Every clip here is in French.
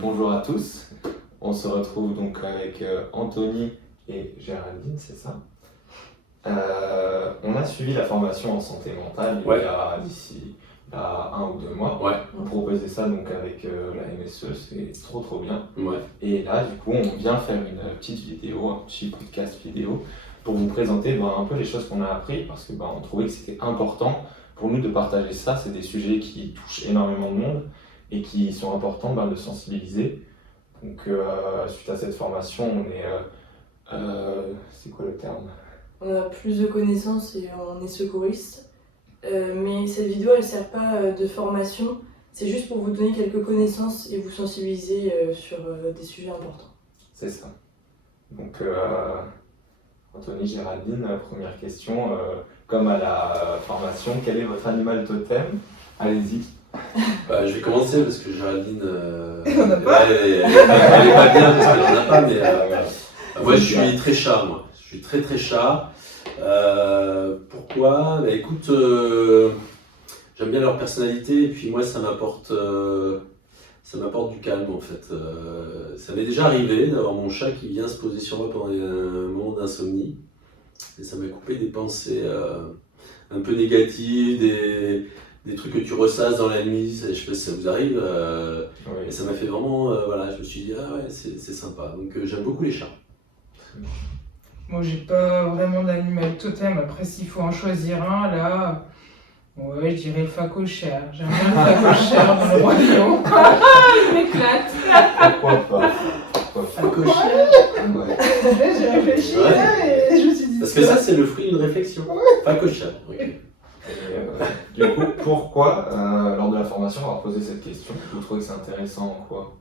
Bonjour à tous, on se retrouve donc avec Anthony et Géraldine, c'est ça. On a suivi la formation en santé mentale il y a d'ici 1 ou 2 mois. On proposait ça donc avec la MSE, c'est trop bien. Et là du coup on vient faire une petite vidéo, un petit podcast vidéo pour vous présenter un peu les choses qu'on a appris parce que on trouvait que c'était important pour nous de partager ça. C'est des sujets qui touchent énormément de monde et qui sont importants de sensibiliser. Donc suite à cette formation, on est... c'est quoi le terme ? On a plus de connaissances et on est secouriste. Mais cette vidéo, elle ne sert pas de formation. C'est juste pour vous donner quelques connaissances et vous sensibiliser sur des sujets importants. C'est ça. Donc Anthony, Géraldine, première question. Comme à la formation, quel est votre animal totem ? Allez-y. Je vais commencer parce que Géraldine, On n'a pas. elle est pas bien parce qu'elle n'en a pas, mais moi je suis très chat, moi. Je suis très chat. Pourquoi ? Écoute, j'aime bien leur personnalité et puis moi ça m'apporte du calme en fait. Ça m'est déjà arrivé d'avoir mon chat qui vient se poser sur moi pendant un moment d'insomnie et ça m'a coupé des pensées un peu négatives, des trucs que tu ressasses dans la nuit, je sais pas si ça vous arrive, et ça m'a fait vraiment, je me suis dit, c'est sympa, donc j'aime beaucoup les chats. Moi j'ai pas vraiment d'animal totem, après s'il faut en choisir un, là, je dirais le phacochère. J'aime bien le phacochère dans le royaume. Il m'éclate. Pourquoi pas Phacochère. J'ai réfléchi et je me suis dit... Parce que ça c'est le fruit d'une réflexion, phacochère. Du coup, pourquoi, lors de la formation, avoir posé cette question ? Vous trouvez que c'est intéressant en quoi ?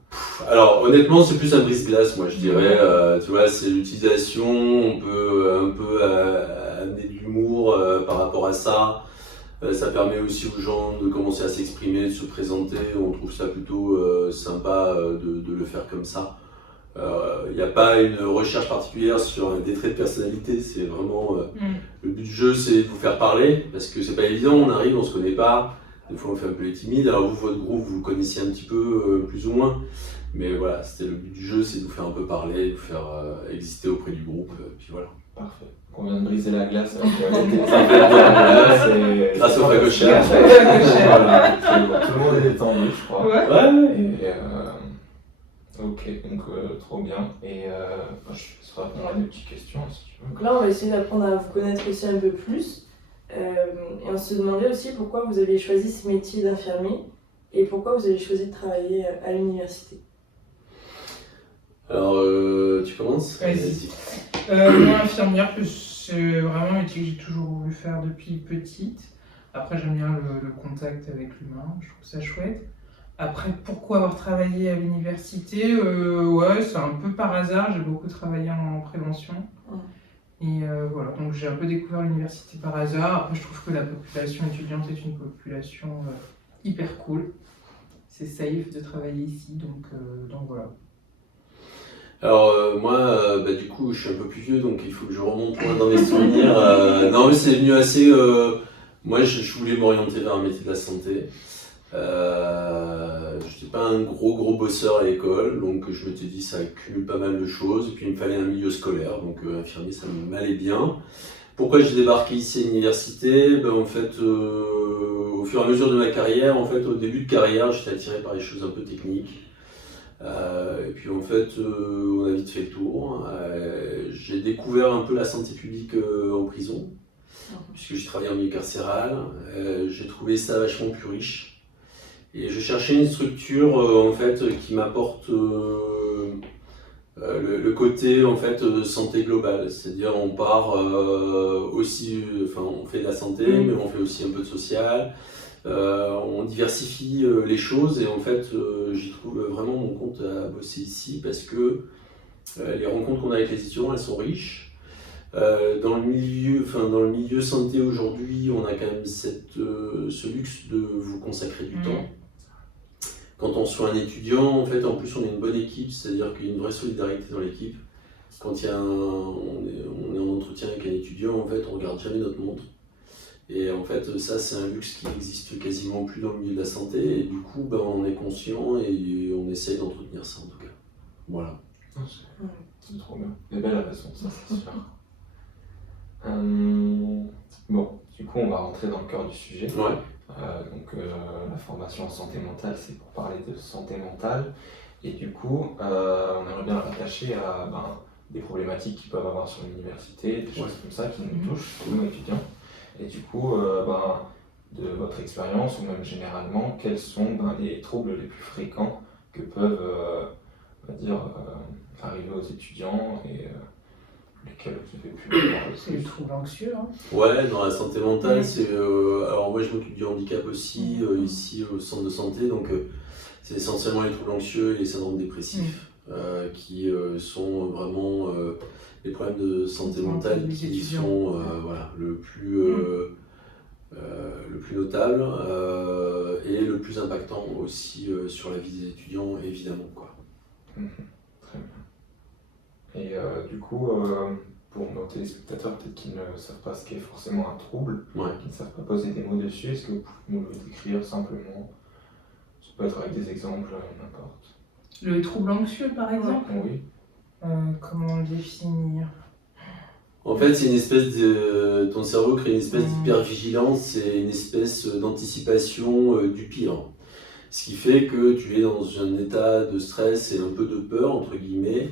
Alors honnêtement c'est plus un brise-glace, moi je dirais, tu vois, c'est l'utilisation, on peut un peu amener de l'humour par rapport à ça. Ça permet aussi aux gens de commencer à s'exprimer, de se présenter, on trouve ça plutôt sympa de le faire comme ça. Il n'y a pas une recherche particulière sur des traits de personnalité, c'est vraiment le but du jeu, c'est de vous faire parler parce que c'est pas évident, on arrive, on se connaît pas, des fois on fait un peu les timides, alors vous, votre groupe, vous le connaissiez un petit peu, plus ou moins, mais voilà, c'était le but du jeu, c'est de vous faire un peu parler, de vous faire exister auprès du groupe, puis voilà. Parfait. On vient de briser la glace avec grâce au phacochère. Voilà, tout le monde est détendu, je crois. Ouais. Ok, donc trop bien. Et je te ferai répondre à des petites questions si tu veux. Donc là, on va essayer d'apprendre à vous connaître aussi un peu plus. Et on se demandait aussi pourquoi vous avez choisi ce métier d'infirmier et pourquoi vous avez choisi de travailler à l'université. Alors, tu commences ? Vas-y. Moi, infirmière, c'est vraiment un métier que j'ai toujours voulu faire depuis petite. Après, j'aime bien le contact avec l'humain, je trouve ça chouette. Après, pourquoi avoir travaillé à l'université ? C'est un peu par hasard, j'ai beaucoup travaillé en prévention. Et voilà, donc j'ai un peu découvert l'université par hasard. Après, je trouve que la population étudiante est une population hyper cool. C'est safe de travailler ici, donc voilà. Alors moi, du coup, je suis un peu plus vieux, donc il faut que je remonte loin dans mes souvenirs. Non, mais c'est venu assez... moi, je voulais m'orienter vers un métier de la santé. Je n'étais pas un gros bosseur à l'école, donc je m'étais dit ça accumule pas mal de choses. Et puis il me fallait un milieu scolaire, donc infirmier, ça m'allait bien. Pourquoi j'ai débarqué ici à l'université ? En fait, au fur et à mesure de ma carrière, au début de carrière, j'étais attiré par les choses un peu techniques. Et puis en fait, on a vite fait le tour. J'ai découvert un peu la santé publique en prison, puisque j'ai travaillé en milieu carcéral. J'ai trouvé ça vachement plus riche. Et je cherchais une structure qui m'apporte le côté santé globale. C'est-à-dire on part aussi, on fait de la santé, mais on fait aussi un peu de social. On diversifie les choses et j'y trouve vraiment mon compte à bosser ici parce que les rencontres qu'on a avec les étudiants, elles sont riches. Dans le milieu santé aujourd'hui, on a quand même ce luxe de vous consacrer du temps. Quand on soit un étudiant, en plus on est une bonne équipe, c'est-à-dire qu'il y a une vraie solidarité dans l'équipe. Quand on est en entretien avec un étudiant, on regarde jamais notre montre. Et en fait, ça, c'est un luxe qui n'existe quasiment plus dans le milieu de la santé. Et du coup, on en est conscient et on essaye d'entretenir ça en tout cas. Voilà. C'est trop bien. Des belles raisons, ça c'est sûr. Bon, du coup, on va rentrer dans le cœur du sujet. Ouais. La formation en santé mentale, c'est pour parler de santé mentale. Et du coup, on aimerait bien le rattacher à des problématiques qu'ils peuvent avoir sur l'université, des choses comme ça qui nous touchent, nous étudiants. Et du coup, de votre expérience, ou même généralement, quels sont les troubles les plus fréquents que peuvent arriver aux étudiants et lesquels vous avez pu voir le C'est les troubles anxieux. Hein. Ouais, dans la santé mentale, c'est. Alors, moi, je m'occupe du handicap aussi, ici au centre de santé, donc c'est essentiellement les troubles anxieux et les syndromes dépressifs qui sont vraiment les problèmes de santé mentale qui sont le plus notable et le plus impactant aussi sur la vie des étudiants, évidemment, quoi. Très bien. Et du coup, pour nos téléspectateurs, peut-être qui ne savent pas ce qu'est forcément un trouble, qui ne savent pas poser des mots dessus, est-ce que vous pouvez nous le décrire simplement? Ça peut être avec des exemples, n'importe. Le trouble anxieux, par exemple? Oui. Comment le définir? En fait, c'est une espèce de... Ton cerveau crée une espèce d'hypervigilance et une espèce d'anticipation du pire. Ce qui fait que tu es dans un état de stress et un peu de peur, entre guillemets,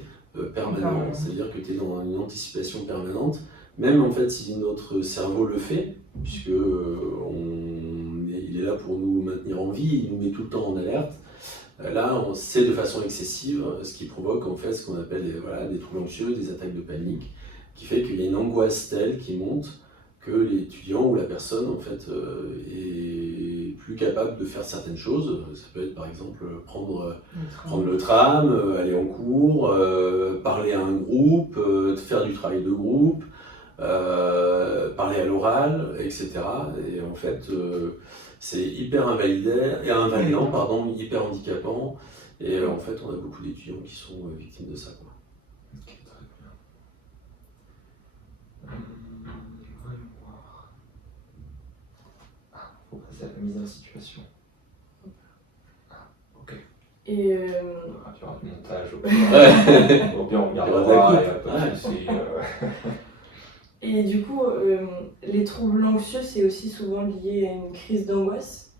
permanent. C'est-à-dire que tu es dans une anticipation permanente. Même en fait, si notre cerveau le fait, puisque il est là pour nous maintenir en vie, il nous met tout le temps en alerte. Là, c'est de façon excessive, ce qui provoque en fait ce qu'on appelle des troubles anxieux, des attaques de panique, qui fait qu'il y a une angoisse telle qui monte que l'étudiant ou la personne en fait est plus capable de faire certaines choses. Ça peut être par exemple prendre le tram, aller en cours, parler à un groupe, faire du travail de groupe, parler à l'oral, etc. Et en fait, c'est hyper invalidant, hyper handicapant. Et en fait, on a beaucoup d'étudiants qui sont victimes de ça, quoi. Ok, très bien. On va voir. Faut passer à la mise en situation. Ok. Et il y aura du montage au pire. Au pire, on regardera, il n'y a pas de souci. Et du coup, les troubles anxieux, c'est aussi souvent lié à une crise d'angoisse?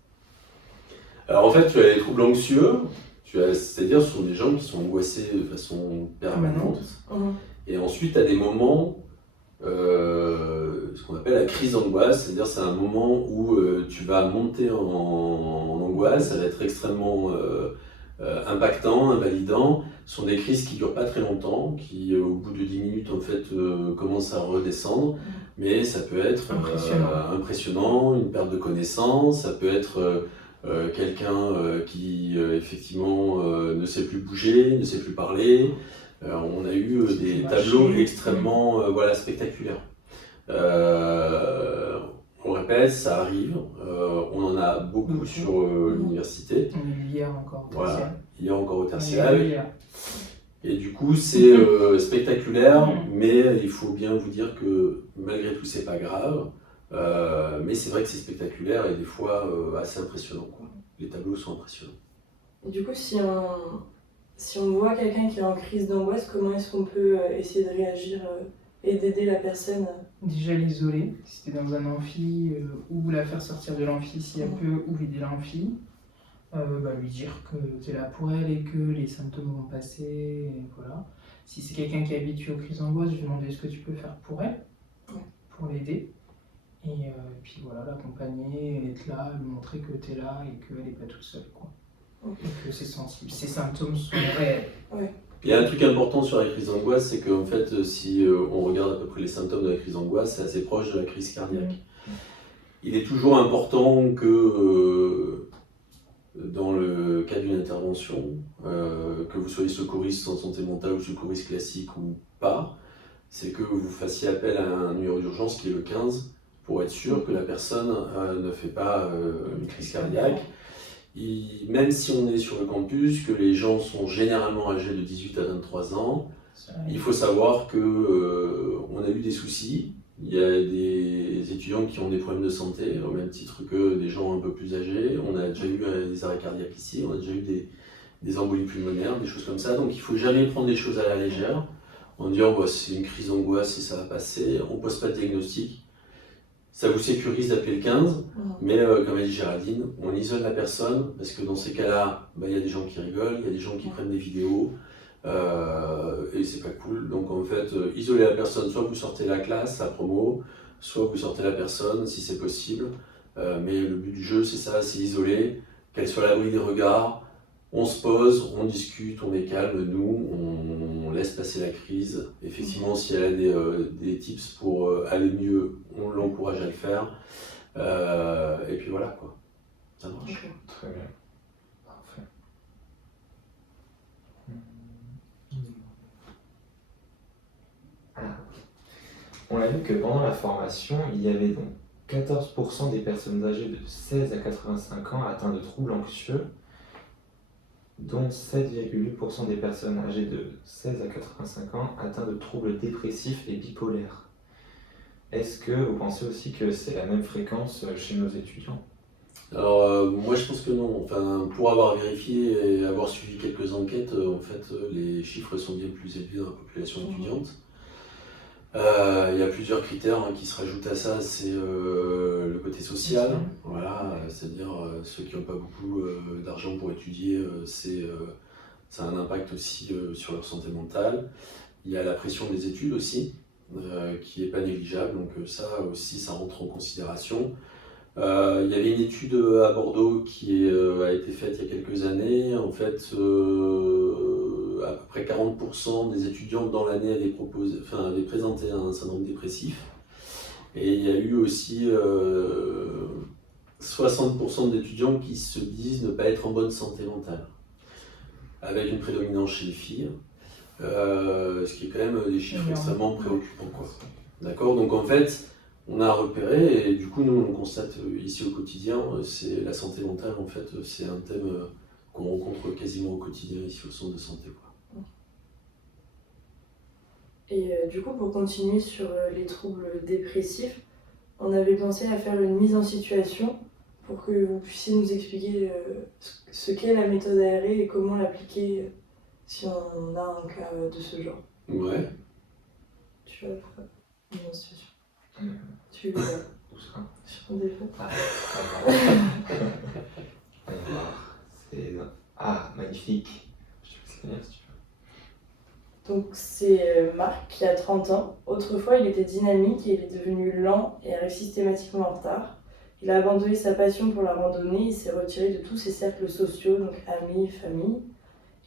Alors en fait, tu as les troubles anxieux, c'est-à-dire ce sont des gens qui sont angoissés de façon permanente. Et ensuite, tu as des moments, ce qu'on appelle la crise d'angoisse, c'est-à-dire c'est un moment où tu vas monter en angoisse, ça va être extrêmement impactant, invalidant. Ce sont des crises qui ne durent pas très longtemps, qui au bout de 10 minutes en fait commencent à redescendre, mais ça peut être impressionnant, une perte de connaissance, ça peut être quelqu'un qui effectivement ne sait plus bouger, ne sait plus parler. On a eu des tableaux extrêmement spectaculaires. On répète, ça arrive, on en a beaucoup sur l'université. On est hier encore au tertiaire. Hier encore au tertiaire. Et du coup, c'est spectaculaire, mais il faut bien vous dire que malgré tout, c'est pas grave. Mais c'est vrai que c'est spectaculaire et des fois assez impressionnant, quoi. Les tableaux sont impressionnants. Et du coup, si on voit quelqu'un qui est en crise d'angoisse, comment est-ce qu'on peut essayer de réagir et d'aider la personne? Déjà l'isoler, si t'es dans un amphi, ou la faire sortir de l'amphi si elle peut, ou vider l'amphi. Lui dire que tu es là pour elle et que les symptômes vont passer, et voilà. Si c'est quelqu'un qui est habitué aux crises d'angoisse, je lui demander ce que tu peux faire pour elle, pour l'aider. Et puis voilà, l'accompagner, être là, lui montrer que tu es là et qu'elle n'est pas toute seule, quoi. Et que c'est sensible, ses symptômes sont réels. Il y a un truc important sur la crise d'angoisse, c'est qu'en fait, si on regarde à peu près les symptômes de la crise d'angoisse, c'est assez proche de la crise cardiaque. Il est toujours important que dans le cas d'une intervention, que vous soyez secouriste en santé mentale ou secouriste classique ou pas, c'est que vous fassiez appel à un numéro d'urgence qui est le 15 pour être sûr que la personne ne fait pas une crise cardiaque. Même si on est sur le campus, que les gens sont généralement âgés de 18 à 23 ans, il faut savoir qu'on a eu des soucis Il y a des étudiants qui ont des problèmes de santé, au même titre que des gens un peu plus âgés. On a déjà eu des arrêts cardiaques ici, on a déjà eu des embolies pulmonaires, des choses comme ça. Donc il ne faut jamais prendre les choses à la légère, en disant bah, c'est une crise d'angoisse et ça va passer. On ne pose pas de diagnostic. Ça vous sécurise d'appeler le 15, mais comme a dit Géraldine, on isole la personne, parce que dans ces cas-là, bah, y a des gens qui rigolent, il y a des gens qui prennent des vidéos, et c'est pas cool. Donc en fait, isoler la personne, soit vous sortez la classe, la promo, soit vous sortez la personne si c'est possible. Mais le but du jeu, c'est ça, c'est isoler, qu'elle soit à l'abri des regards. On se pose, on discute, on est calme, nous, on laisse passer la crise. Effectivement, si elle a des tips pour aller mieux, on l'encourage à le faire. Et puis voilà quoi, ça marche. Okay. Très bien, parfait. On a vu que pendant la formation, il y avait donc 14% des personnes âgées de 16 à 85 ans atteintes de troubles anxieux, dont 7,8% des personnes âgées de 16 à 85 ans atteintes de troubles dépressifs et bipolaires. Est-ce que vous pensez aussi que c'est la même fréquence chez nos étudiants ? Alors moi je pense que non. Enfin, pour avoir vérifié et avoir suivi quelques enquêtes, en fait les chiffres sont bien plus élevés dans la population étudiante. Il y a plusieurs critères qui se rajoutent à ça, c'est le côté social, voilà, c'est-à-dire ceux qui n'ont pas beaucoup d'argent pour étudier, ça a un impact aussi sur leur santé mentale. Il y a la pression des études aussi, qui n'est pas négligeable, donc ça aussi ça rentre en considération. Il y avait une étude à Bordeaux qui a été faite il y a quelques années. En fait, à peu près 40% des étudiants dans l'année avaient présenté un syndrome dépressif. Et il y a eu aussi 60% d'étudiants qui se disent ne pas être en bonne santé mentale, avec une prédominance chez les filles, ce qui est quand même des chiffres extrêmement préoccupants, quoi. D'accord ? Donc en fait, on a repéré, et du coup nous on constate ici au quotidien, c'est la santé mentale en fait, c'est un thème qu'on rencontre quasiment au quotidien ici au centre de santé, quoi. Et du coup pour continuer sur les troubles dépressifs, on avait pensé à faire une mise en situation pour que vous puissiez nous expliquer ce qu'est la méthode ARE et comment l'appliquer si on a un cas de ce genre. Ouais. Tu vas faire une mise en situation. Tu veux Où ça ? sur ton téléphone. Magnifique. Je te laisse lire si tu veux. Donc c'est Marc qui a 30 ans. Autrefois il était dynamique et il est devenu lent et arrive systématiquement en retard. Il a abandonné sa passion pour la randonnée et s'est retiré de tous ses cercles sociaux, donc amis, famille.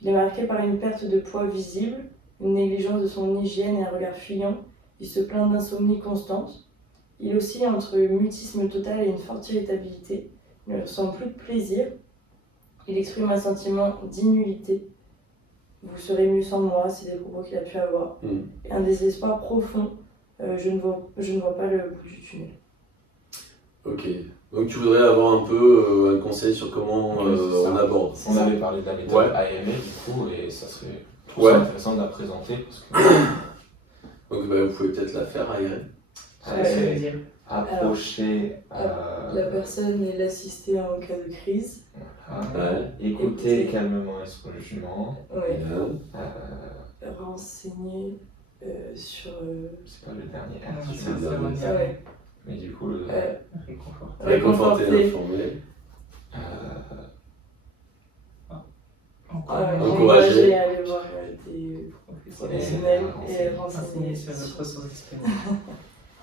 Il est marqué par une perte de poids visible, une négligence de son hygiène et un regard fuyant. Il se plaint d'insomnie constante. Il oscille entre mutisme total et une forte irritabilité. Il ne ressent plus de plaisir. Il exprime un sentiment d'inutilité. Vous serez mieux sans moi, c'est des propos qu'il a pu avoir. Et un désespoir profond. Je ne vois pas le bout du tunnel. Ok. Donc tu voudrais avoir un peu un conseil sur comment on aborde. On avait parlé de la méthode ARE du coup, et ça serait intéressant de la présenter. Parce que... Donc vous pouvez peut-être la faire ARE. Approcher la personne et l'assister en cas de crise. Écouter calmement et sans jugement. Renseigner sur... C'est pas le dernier. C'est le dernier. Mais du coup, le... réconforter, informer. Encourager à aller voir des professionnels et renseigner sur notre ressource disponible.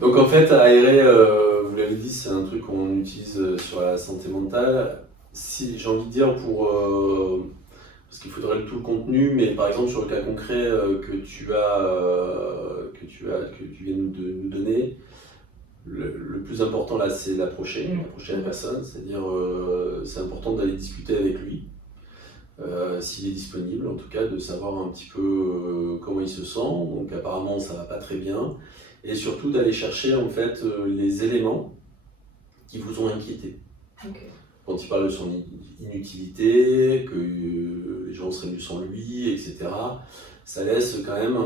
Donc en fait, ARE, vous l'avez dit, c'est un truc qu'on utilise sur la santé mentale. Si j'ai envie de dire parce qu'il faudrait tout le contenu, mais par exemple sur le cas concret que tu viens de nous donner, le plus important là, c'est l'approcher, la personne, c'est-à-dire c'est important d'aller discuter avec lui, s'il est disponible, en tout cas, de savoir un petit peu comment il se sent. Donc apparemment, ça va pas très bien. Et surtout d'aller chercher en fait les éléments qui vous ont inquiété. Okay. Quand il parle de son inutilité, que les gens seraient mieux sans lui, etc., ça laisse quand même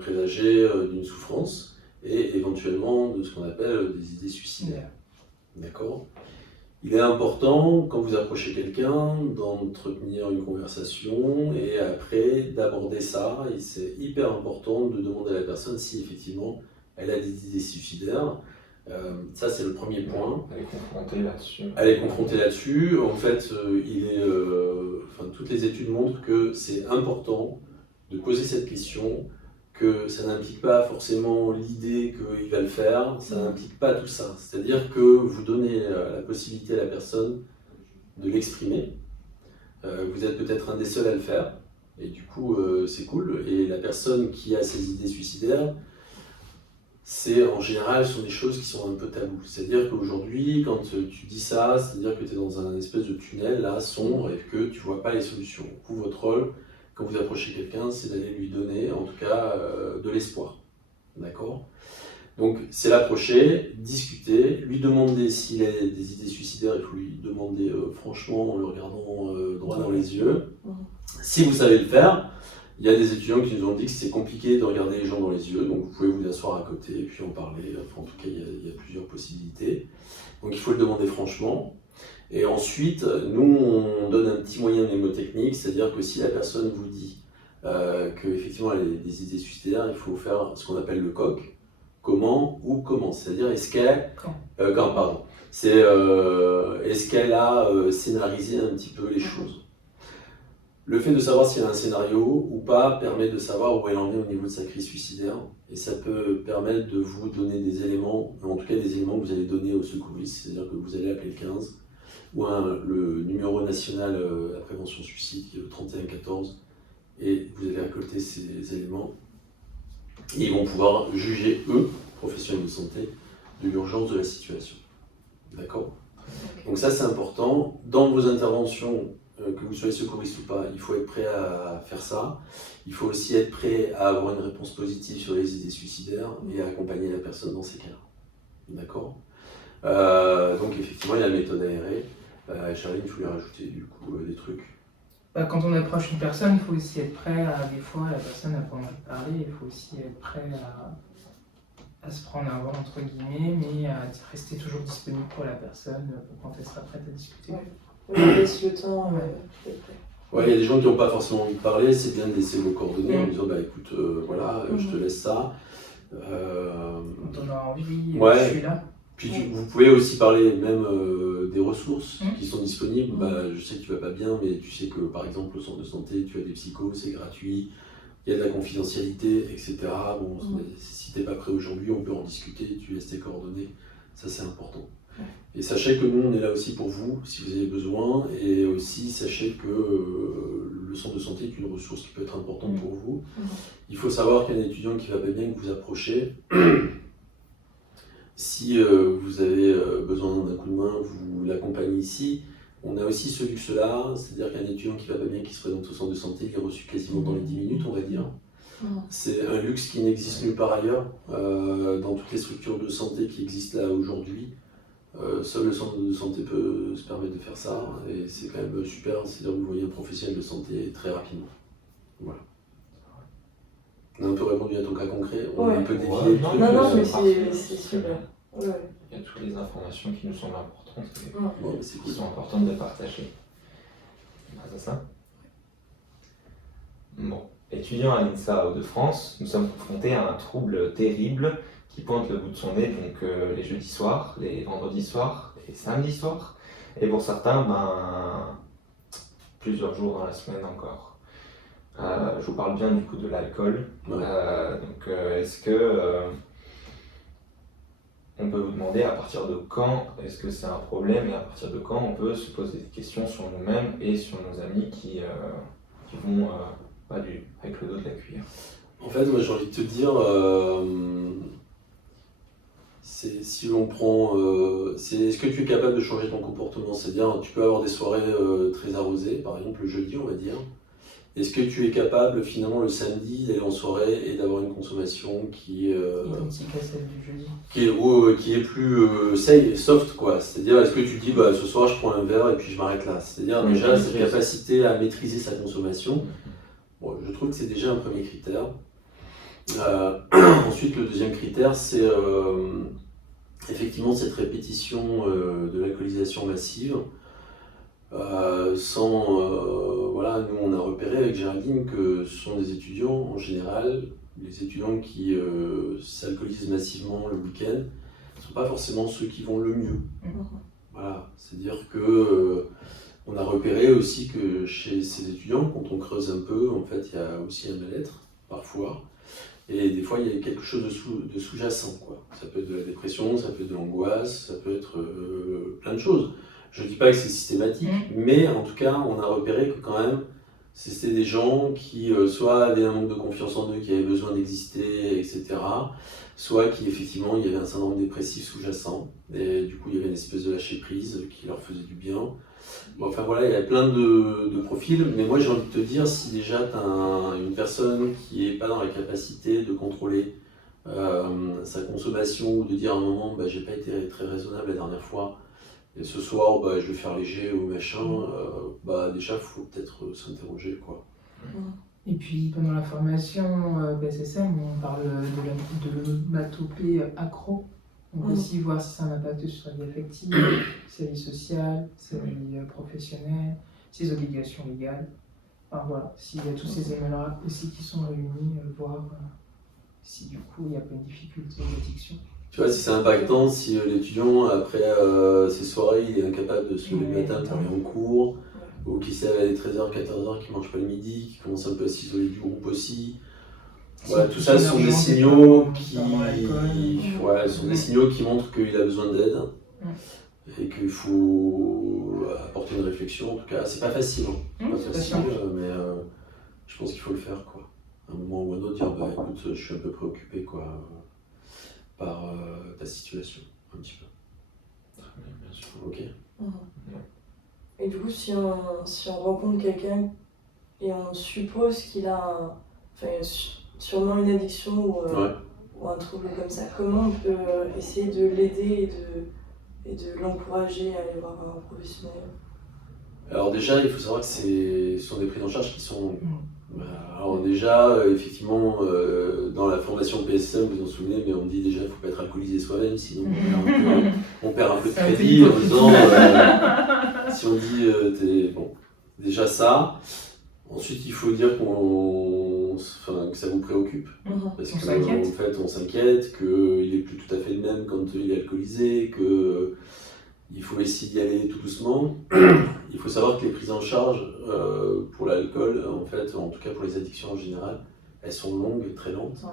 présager d'une souffrance. et éventuellement de ce qu'on appelle des idées suicidaires. D'accord ? Il est important, quand vous approchez quelqu'un, d'entretenir une conversation et après d'aborder ça. Et c'est hyper important de demander à la personne si effectivement elle a des idées suicidaires. Ça, c'est le premier point. Elle est confrontée là-dessus. Elle est confrontée là-dessus. En fait, toutes les études montrent que c'est important de poser cette question, que ça n'implique pas forcément l'idée qu'il va le faire, ça n'implique pas tout ça. C'est-à-dire que vous donnez la possibilité à la personne de l'exprimer. Vous êtes peut-être un des seuls à le faire, et du coup c'est cool. Et la personne qui a ses idées suicidaires, en général, ce sont des choses qui sont un peu taboues. C'est-à-dire qu'aujourd'hui, quand tu dis ça, c'est-à-dire que tu es dans un espèce de tunnel là, sombre, et que tu ne vois pas les solutions. Du coup, votre rôle, quand vous approchez quelqu'un, c'est d'aller lui donner, en tout cas, de l'espoir. D'accord ? Donc, c'est l'approcher, discuter, lui demander s'il a des idées suicidaires, il faut lui demander franchement, en le regardant droit dans les yeux. Si vous savez le faire, il y a des étudiants qui nous ont dit que c'est compliqué de regarder les gens dans les yeux, donc vous pouvez vous asseoir à côté et puis en parler. Enfin, en tout cas, il y a plusieurs possibilités. Donc, il faut le demander franchement. Et ensuite, nous, on donne un petit moyen mnémotechnique, c'est-à-dire que si la personne vous dit qu'effectivement elle a des idées suicidaires, il faut faire ce qu'on appelle le COC, comment ou comment. C'est-à-dire, est-ce qu'elle est-ce qu'elle a scénarisé un petit peu les choses. Le fait de savoir s'il y a un scénario ou pas permet de savoir où elle en est au niveau de sa crise suicidaire, et ça peut permettre de vous donner des éléments, en tout cas des éléments que vous allez donner aux secouristes, c'est-à-dire que vous allez appeler le 15, ou le numéro national à prévention suicide, qui est le 3114, et vous allez récolter ces éléments. Et ils vont pouvoir juger, eux, professionnels de santé, de l'urgence de la situation. D'accord ? Donc ça, c'est important. Dans vos interventions, que vous soyez secouriste ou pas, il faut être prêt à faire ça. Il faut aussi être prêt à avoir une réponse positive sur les idées suicidaires et à accompagner la personne dans ces cas-là. D'accord ? Donc effectivement, il y a la méthode aérée. Charline, il faut lui rajouter du coup des trucs. Quand on approche une personne, il faut aussi être prêt à, des fois, la personne n'a pas envie de parler, il faut aussi être prêt à se prendre un vent, entre guillemets, mais à rester toujours disponible pour la personne, pour quand elle sera prête à discuter. On laisse le temps d'être prêt. Ouais, il y a des gens qui n'ont pas forcément envie de parler, c'est bien de laisser vos coordonnées en disant écoute, je te laisse ça. Quand on aura envie, je suis là. Puis vous pouvez aussi parler même des ressources qui sont disponibles. Je sais que tu vas pas bien, mais tu sais que par exemple au centre de santé, tu as des psychos, c'est gratuit, il y a de la confidentialité, etc. Bon, si tu n'es pas prêt aujourd'hui, on peut en discuter, tu laisses tes coordonnées, ça c'est important. Et sachez que nous on est là aussi pour vous, si vous avez besoin, et aussi sachez que le centre de santé est une ressource qui peut être importante pour vous. Il faut savoir qu'un étudiant qui va pas bien, que vous approchez, si vous avez besoin d'un coup de main, vous l'accompagnez ici. On a aussi ce luxe-là, c'est-à-dire qu'un étudiant qui va pas bien, qui se présente au centre de santé, il est reçu quasiment dans les 10 minutes, on va dire. C'est un luxe qui n'existe nulle part ailleurs. Dans toutes les structures de santé qui existent là aujourd'hui, seul le centre de santé peut se permettre de faire ça, et c'est quand même super, c'est-à-dire que vous voyez un professionnel de santé très rapidement. Voilà. On a un peu répondu à ton cas concret, on a un peu dévié. Non, mais c'est super. Il y a toutes les informations qui nous semblent importantes et qui sont importantes de partager. Grâce à ça. Bon. Étudiant à l'INSA Hauts-de-France, nous sommes confrontés à un trouble terrible qui pointe le bout de son nez, donc les jeudis soirs, les vendredis soirs, les samedis soirs, et pour certains, plusieurs jours dans la semaine encore. Je vous parle bien du coup de l'alcool. Est-ce que on peut vous demander à partir de quand est-ce que c'est un problème et à partir de quand on peut se poser des questions sur nous-mêmes et sur nos amis qui vont avec le dos de la cuillère. En fait, moi j'ai envie de te dire, si l'on prend, est-ce que tu es capable de changer ton comportement? C'est-à-dire, tu peux avoir des soirées très arrosées, par exemple le jeudi, on va dire. Est-ce que tu es capable finalement le samedi d'aller en soirée et d'avoir une consommation qui identique à celle du jeudi, qui est plus soft quoi? C'est-à-dire, est-ce que tu dis ce soir je prends un verre et puis je m'arrête là? C'est-à-dire déjà cette capacité à maîtriser sa consommation. Bon, je trouve que c'est déjà un premier critère. Ensuite, le deuxième critère, c'est effectivement cette répétition de l'alcoolisation massive. Voilà, nous on a repéré avec Géraldine que ce sont des étudiants en général, les étudiants qui s'alcoolisent massivement le week-end, ne sont pas forcément ceux qui vont le mieux. Voilà, c'est-à-dire que on a repéré aussi que chez ces étudiants, quand on creuse un peu, en fait, il y a aussi un mal-être, parfois. Et des fois, il y a quelque chose de sous-jacent, quoi. Ça peut être de la dépression, ça peut être de l'angoisse, ça peut être plein de choses. Je ne dis pas que c'est systématique, mais en tout cas, on a repéré que quand même, c'était des gens qui soit avaient un manque de confiance en eux, qui avaient besoin d'exister, etc. Soit qui, effectivement, il y avait un syndrome dépressif sous-jacent. Et du coup, il y avait une espèce de lâcher-prise qui leur faisait du bien. Bon, enfin voilà, il y a plein de profils, mais moi j'ai envie de te dire, si déjà tu as une personne qui n'est pas dans la capacité de contrôler sa consommation ou de dire à un moment, j'ai pas été très raisonnable la dernière fois, et ce soir je vais faire léger ou machin, déjà il faut peut-être s'interroger, quoi. Et puis pendant la formation BSSM, on parle de l'onomatopée accro. On peut aussi voir si ça a un impact sur la vie affective, sa vie sociale, sa vie professionnelle, ses obligations légales. Enfin voilà, s'il y a tous ces éléments-là aussi qui sont réunis, voir si du coup il n'y a pas une difficulté d'addiction. Tu vois, si c'est impactant, si l'étudiant, après ses soirées, il est incapable de se lever le matin pour aller en cours, ou qu'il s'est à 13h, 14h, qu'il ne mange pas le midi, qu'il commence un peu à s'isoler du groupe aussi. Voilà, tout ça sont des signaux qui montrent qu'il a besoin d'aide et qu'il faut apporter une réflexion. En tout cas, c'est pas facile, mais je pense qu'il faut le faire, quoi. À un moment ou à un autre, dire écoute, je suis un peu préoccupé, quoi, par ta situation, un petit peu. Très bien, bien sûr. Ok. Et du coup, si on rencontre quelqu'un et on suppose qu'il a sûrement une addiction ou un trouble comme ça, comment on peut essayer de l'aider et de l'encourager à aller voir un professionnel? Alors déjà, il faut savoir que ce sont des prises en charge qui sont... Alors déjà, effectivement, dans la formation PSM, vous vous en souvenez, mais on dit déjà qu'il ne faut pas être alcoolisé soi-même, sinon on perd un peu de crédit en disant... si on dit, bon, déjà ça. Ensuite, il faut dire que ça vous préoccupe, parce qu'en fait, on s'inquiète, qu'il n'est plus tout à fait le même quand il est alcoolisé, qu'il faut essayer d'y aller tout doucement. Il faut savoir que les prises en charge pour l'alcool, en fait, en tout cas pour les addictions en général, elles sont longues, très lentes.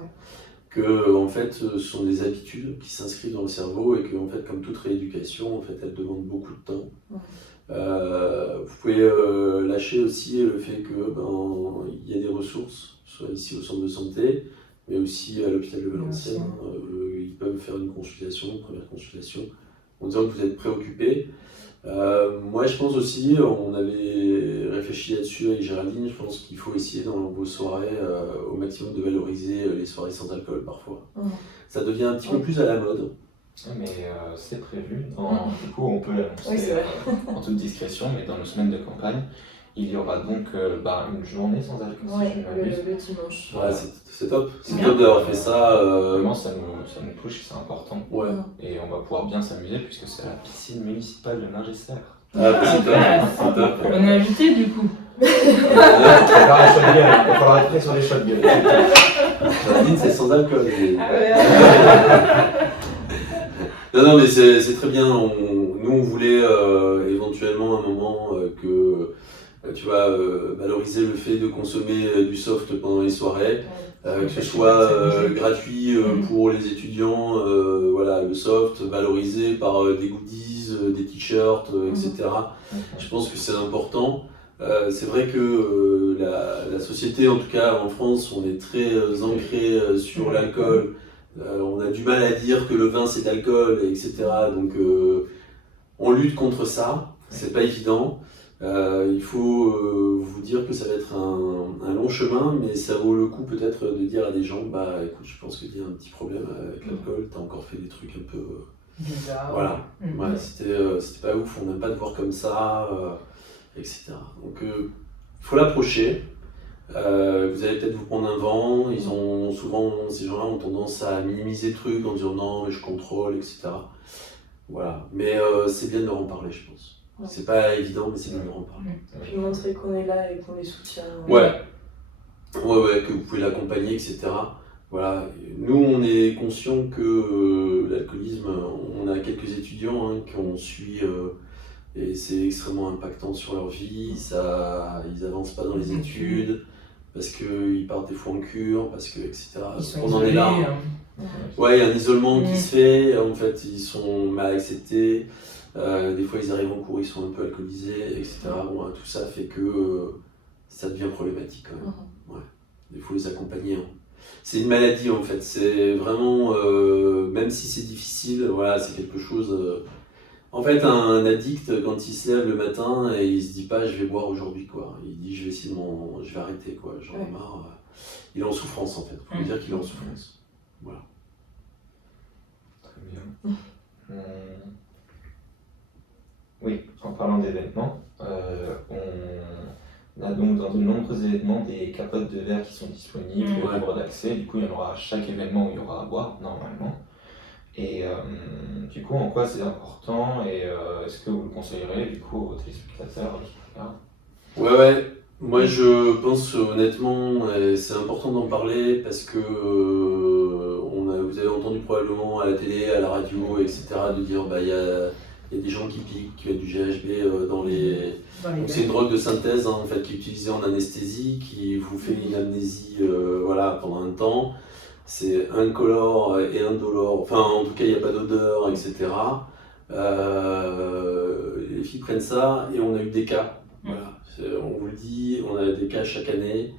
Que en fait, ce sont des habitudes qui s'inscrivent dans le cerveau et que, en fait, comme toute rééducation, en fait, elles demandent beaucoup de temps. Vous pouvez lâcher aussi le fait que il y a des ressources, soit ici au centre de santé, mais aussi à l'hôpital de Valenciennes. Ils peuvent faire une première consultation, en disant que vous êtes préoccupé. Moi, je pense aussi, on avait réfléchi là-dessus avec Géraldine, je pense qu'il faut essayer dans vos soirées au maximum de valoriser les soirées sans alcool parfois. Ça devient un petit peu plus à la mode. Mais c'est prévu. Du coup, on peut l'annoncer en toute discrétion, mais dans nos semaines de campagne, il y aura donc une journée sans alcool. Le dimanche. Ouais, c'est top. C'est top d'avoir fait ça. Vraiment, ça nous touche, c'est important. Et on va pouvoir bien s'amuser puisque c'est à la piscine municipale de Ningesser. C'est top. On est invité du coup. Il faudra être prêt sur les shots de gueule. Géraldine, c'est sans alcool. Non, mais c'est très bien. Nous, on voulait éventuellement à un moment que, tu vois, valoriser le fait de consommer du soft pendant les soirées, que ce soit gratuit pour les étudiants, voilà, le soft, valorisé par des goodies, des t-shirts, etc. Je pense que c'est important. C'est vrai que la société, en tout cas en France, on est très ancré sur l'alcool. On a du mal à dire que le vin c'est de l'alcool, etc. Donc on lutte contre ça, c'est pas évident. Il faut vous dire que ça va être un long chemin, mais ça vaut le coup peut-être de dire à des gens, écoute, je pense qu'il y a un petit problème avec l'alcool, t'as encore fait des trucs un peu... bizarre. Voilà, c'était pas ouf, on n'aime pas te voir comme ça, etc. Donc il faut l'approcher. Vous allez peut-être vous prendre un vent, ces gens-là ont tendance à minimiser le truc en disant non, mais je contrôle, etc. Voilà. Mais c'est bien de leur en parler, je pense. Ouais. C'est pas évident, mais c'est bien de leur en parler. Puis montrer qu'on est là et qu'on les soutient. Ouais, que vous pouvez l'accompagner, etc. Voilà. Nous, on est conscient que l'alcoolisme, on a quelques étudiants qu'on suit et c'est extrêmement impactant sur leur vie. Ils avancent pas dans les études parce qu'ils partent des fois en cure, parce que, etc. On en est là. Ouais, il y a un isolement qui se fait. En fait, ils sont mal acceptés. Des fois, ils arrivent en cours, ils sont un peu alcoolisés, etc. Bon, tout ça fait que ça devient problématique quand même. Ouais. Il faut les accompagner. C'est une maladie en fait. C'est vraiment, même si c'est difficile, voilà, c'est quelque chose. En fait, un addict, quand il se lève le matin et il se dit pas je vais boire aujourd'hui, quoi. Il dit je vais arrêter, quoi. J'en ai marre. Il est en souffrance en fait. Il faut dire qu'il est en souffrance. Voilà. Très bien. Oui, en parlant d'événements, on a donc dans de nombreux événements des capotes de verre qui sont disponibles, libres d'accès. Du coup, il y en aura à chaque événement où il y aura à boire, normalement. Et du coup, en quoi c'est important et est-ce que vous le conseillerez du coup aux téléspectateurs qui regardent ? Ouais. Moi, je pense honnêtement, c'est important d'en parler parce que vous avez entendu probablement à la télé, à la radio, etc. de dire il y a des gens qui piquent, qui mettent du GHB dans les... Donc c'est une drogue de synthèse en fait, qui est utilisée en anesthésie, qui vous fait une amnésie pendant un temps. C'est incolore et indolore, enfin en tout cas il n'y a pas d'odeur, etc. Les filles prennent ça et on a eu des cas. Voilà. On vous le dit, on a des cas chaque année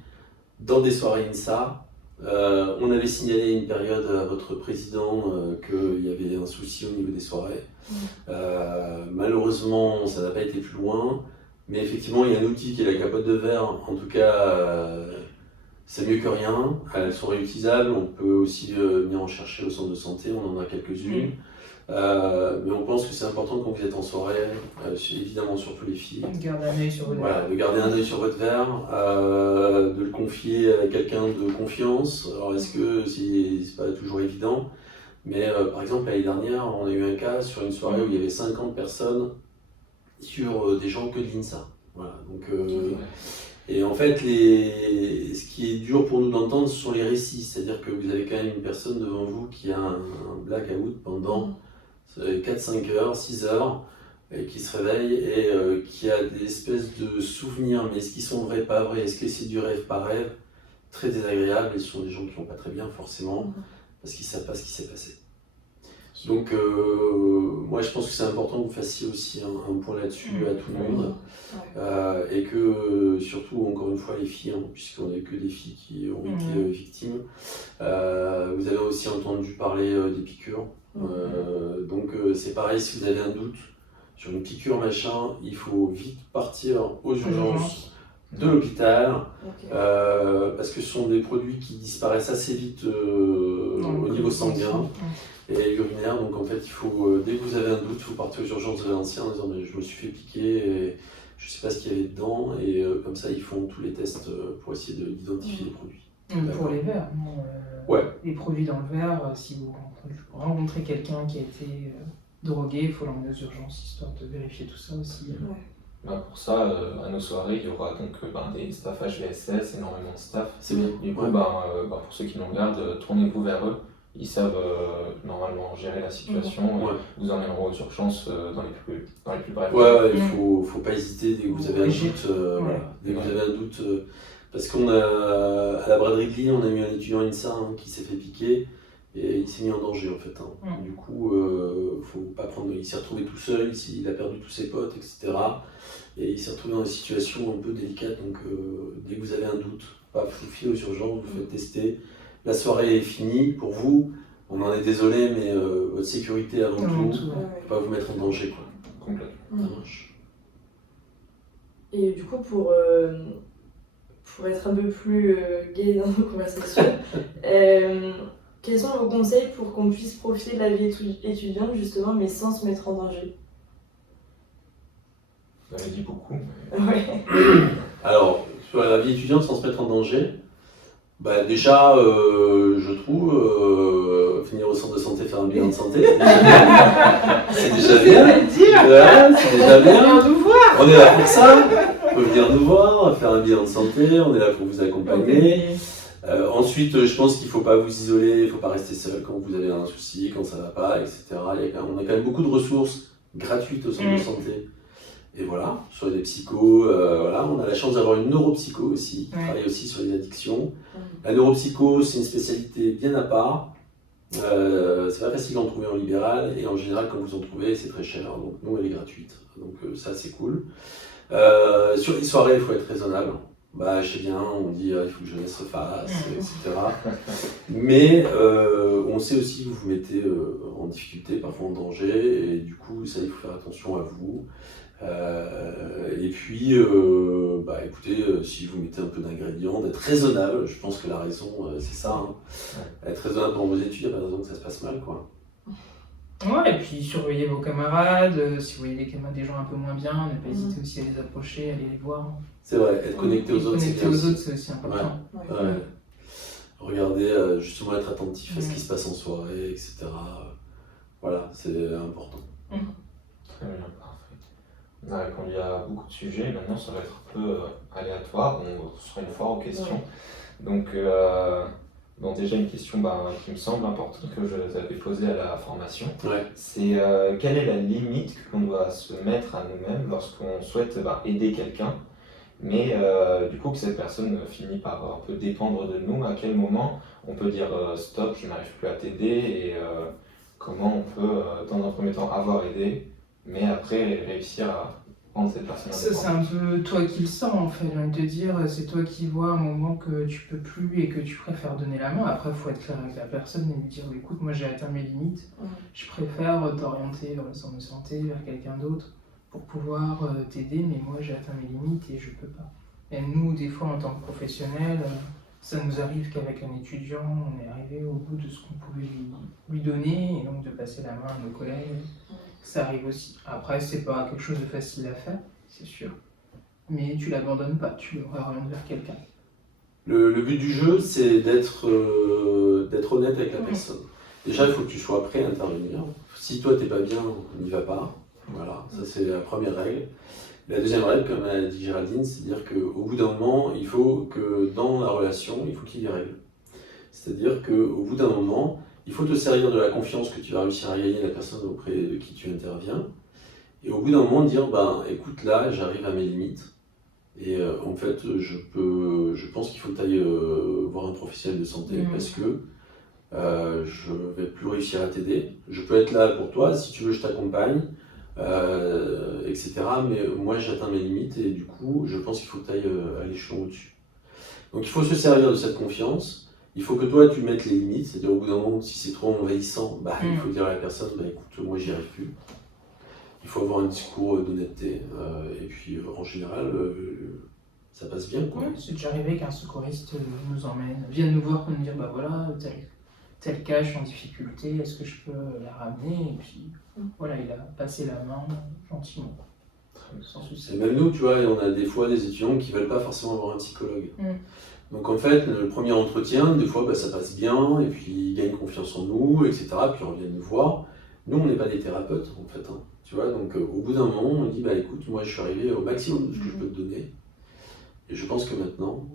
dans des soirées INSA. On avait signalé une période à votre président qu'il y avait un souci au niveau des soirées. Malheureusement, ça n'a pas été plus loin, mais effectivement, il y a un outil qui est la capote de verre. En tout cas, c'est mieux que rien. Elles sont réutilisables. On peut aussi venir en chercher au centre de santé. On en a quelques-unes. Mais on pense que c'est important quand vous êtes en soirée, évidemment surtout les filles. De garder un œil sur votre verre. De garder un œil sur votre verre, de le confier à quelqu'un de confiance. Alors est-ce que c'est pas toujours évident, mais par exemple l'année dernière, on a eu un cas sur une soirée où il y avait 50 personnes sur des gens que de l'INSA. Voilà, donc, et en fait, ce qui est dur pour nous d'entendre, ce sont les récits. C'est-à-dire que vous avez quand même une personne devant vous qui a un blackout pendant 4-5 heures, 6 heures, et qui se réveille et qui a des espèces de souvenirs, mais est-ce qu'ils sont vrais, pas vrais, est-ce que c'est du rêve, pas rêve, très désagréable, et ce sont des gens qui vont pas très bien forcément, parce qu'ils savent pas ce qui s'est passé. Donc moi je pense que c'est important que vous fassiez aussi un point là-dessus à tout le monde, et que surtout encore une fois les filles, puisqu'on n'a que des filles qui ont été victimes, vous avez aussi entendu parler des piqûres. Donc c'est pareil, si vous avez un doute sur une piqûre machin, il faut vite partir aux urgences de l'hôpital, parce que ce sont des produits qui disparaissent assez vite au niveau sanguin et urinaire. Donc en fait il faut, dès que vous avez un doute, il faut partir aux urgences de Valenciennes en disant mais je me suis fait piquer et je sais pas ce qu'il y avait dedans, et comme ça ils font tous les tests pour essayer d'identifier les produits. Pour les verres, les produits dans le verre, si vous rencontrez quelqu'un qui a été drogué, il faut l'emmener aux urgences histoire de vérifier tout ça aussi. Pour ça, à nos soirées, il y aura donc des staff HVSS, énormément de staff. C'est bien. Du coup, pour ceux qui nous regardent, tournez-vous vers eux. Ils savent normalement gérer la situation. Vous emmèneront aux urgences dans les plus brefs. Il faut pas hésiter dès que vous avez un doute. Dès que vous avez un doute. Parce qu'on a, à la braderie de Lille, on a eu un étudiant INSA qui s'est fait piquer et il s'est mis en danger en fait. Du coup, faut pas prendre. Il s'est retrouvé tout seul, il a perdu tous ses potes, etc. Et il s'est retrouvé dans une situation un peu délicate. Donc, dès que vous avez un doute, vous filez aux urgences, vous faites tester. La soirée est finie pour vous. On en est désolé, mais votre sécurité avant tout, faut pas vous mettre en danger, quoi. Complètement. Ça marche. Et du coup, pour être un peu plus gai dans nos conversations, quels sont vos conseils pour qu'on puisse profiter de la vie étudiante justement, mais sans se mettre en danger ? Vous avez dit beaucoup. Ouais. Alors, sur la vie étudiante sans se mettre en danger, bah déjà, je trouve, finir au centre de santé, faire un bilan de santé, c'est déjà bien. C'est déjà bien. On est là pour ça. Vous pouvez venir nous voir, faire un bilan de santé, on est là pour vous accompagner. Ensuite, je pense qu'il ne faut pas vous isoler, il ne faut pas rester seul quand vous avez un souci, quand ça ne va pas, etc. On a quand même beaucoup de ressources gratuites au centre de santé. Et voilà, sur les psychos, voilà, on a la chance d'avoir une neuropsycho aussi, qui travaille aussi sur les addictions. La neuropsycho, c'est une spécialité bien à part. C'est pas facile d'en trouver en libéral, et en général, quand vous en trouvez, c'est très cher. Donc nous, elle est gratuite. Donc ça, c'est cool. Sur les soirées, il faut être raisonnable. Bah, je sais bien, on dit il faut que jeunesse se fasse, etc. Mais on sait aussi que vous vous mettez en difficulté, parfois en danger, et du coup, ça, il faut faire attention à vous. Et puis, bah, écoutez, si vous mettez un peu d'ingrédients, d'être raisonnable, je pense que la raison, c'est ça. Hein. Être raisonnable dans vos études, il n'y a pas de raison que ça se passe mal, quoi. Ouais, et puis surveillez vos camarades, si vous voyez des gens un peu moins bien, ne pas hésiter aussi à les approcher, à aller les voir. C'est vrai, être connecté aux autres, c'est aussi important. Ouais. Regardez, justement être attentif à ce qui se passe en soirée, etc. Voilà, c'est important. Très bien, parfait. On a répondu à beaucoup de sujets, maintenant ça va être un peu aléatoire, on sera une fois aux questions. Donc, bon, déjà une question qui me semble importante que je vous avais posée à la formation, c'est quelle est la limite que l'on doit se mettre à nous-mêmes lorsqu'on souhaite aider quelqu'un, mais du coup que cette personne finit par un peu dépendre de nous. À quel moment on peut dire stop, je n'arrive plus à t'aider, et comment on peut dans un premier temps avoir aidé, mais après réussir à prendre cette personne. Ça, c'est un peu toi qui le sens en fait, j'ai envie de te dire, c'est toi qui vois un moment que tu peux plus et que tu préfères donner la main. Après, il faut être clair avec la personne et lui dire écoute, moi j'ai atteint mes limites, je préfère t'orienter vers le centre de santé, vers quelqu'un d'autre pour pouvoir t'aider, mais moi j'ai atteint mes limites et je peux pas. Et nous, des fois en tant que professionnels, ça nous arrive qu'avec un étudiant, on est arrivé au bout de ce qu'on pouvait lui donner, et donc de passer la main à nos collègues. Ça arrive aussi. Après, c'est pas quelque chose de facile à faire, c'est sûr. Mais tu l'abandonnes pas, tu le réorientes vers quelqu'un. Le but du jeu, c'est d'être honnête avec la personne. Déjà, il faut que tu sois prêt à intervenir. Si toi, t'es pas bien, on n'y va pas. Voilà, ça c'est la première règle. La deuxième règle, comme a dit Géraldine, c'est-à-dire qu'au bout d'un moment, il faut que dans la relation, il faut qu'il y ait des règles. C'est-à-dire qu'au bout d'un moment, il faut te servir de la confiance que tu vas réussir à gagner la personne auprès de qui tu interviens. Et au bout d'un moment, dire, écoute, là, j'arrive à mes limites. Et en fait, je pense qu'il faut que tu ailles voir un professionnel de santé parce que je ne vais plus réussir à t'aider. Je peux être là pour toi, si tu veux, je t'accompagne, etc. Mais moi, j'atteins mes limites et du coup, je pense qu'il faut que tu ailles à l'échelon au-dessus. Donc, il faut se servir de cette confiance. Il faut que toi, tu mettes les limites. C'est-à-dire, au bout d'un moment, si c'est trop envahissant, il faut dire à la personne, écoute, moi, j'y arrive plus. Il faut avoir un discours d'honnêteté. Et puis, en général, ça passe bien, quoi. C'est déjà arrivé qu'un secouriste nous emmène, vienne nous voir pour nous dire, voilà, tel cas, je suis en difficulté, est-ce que je peux la ramener? Et puis, voilà, il a passé la main gentiment. Sans souci. Et même nous, tu vois, on a des fois des étudiants qui ne veulent pas forcément avoir un psychologue. Donc en fait, le premier entretien, des fois, ça passe bien, et puis ils gagnent confiance en nous, etc. Puis on vient nous voir. Nous, on n'est pas des thérapeutes, en fait. Hein, tu vois, donc au bout d'un moment, on dit, écoute, moi, je suis arrivé au maximum de ce que je peux te donner. Et je pense que maintenant,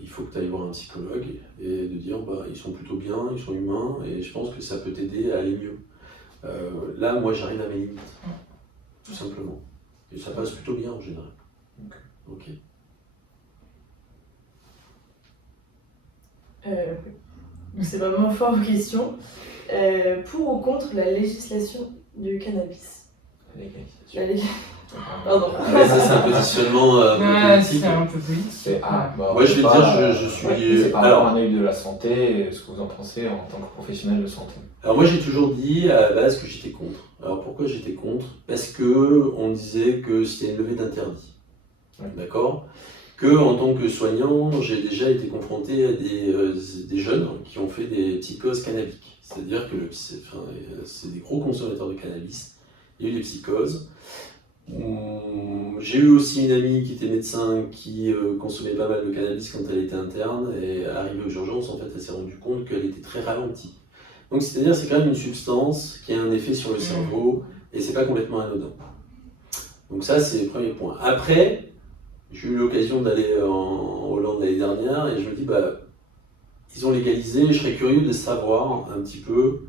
il faut que tu ailles voir un psychologue et de dire, ils sont plutôt bien, ils sont humains, et je pense que ça peut t'aider à aller mieux. Là, moi, j'arrive à mes limites, tout simplement. Et ça passe plutôt bien en général. Ok. C'est vraiment fort aux questions. Pour ou contre la législation du cannabis? Pardon. Ça, c'est un positionnement politique. C'est un peu politique. Moi, je vais dire, je suis. C'est par rapport à un œil de la santé, ce que vous en pensez en tant que professionnel de santé. Alors, moi, j'ai toujours dit à la base que j'étais contre. Alors, pourquoi j'étais contre? Parce qu'on disait que c'était une levée d'interdit. D'accord? Que en tant que soignant, j'ai déjà été confronté à des jeunes qui ont fait des psychoses cannabiques. C'est-à-dire que c'est des gros consommateurs de cannabis. Il y a eu des psychoses. J'ai eu aussi une amie qui était médecin qui consommait pas mal de cannabis quand elle était interne et arrivée aux urgences, en fait, elle s'est rendue compte qu'elle était très ralentie. Donc c'est-à-dire c'est quand même une substance qui a un effet sur le cerveau et c'est pas complètement anodin. Donc ça c'est le premier point. Après, j'ai eu l'occasion d'aller en Hollande l'année dernière et je me dis ils ont légalisé, je serais curieux de savoir un petit peu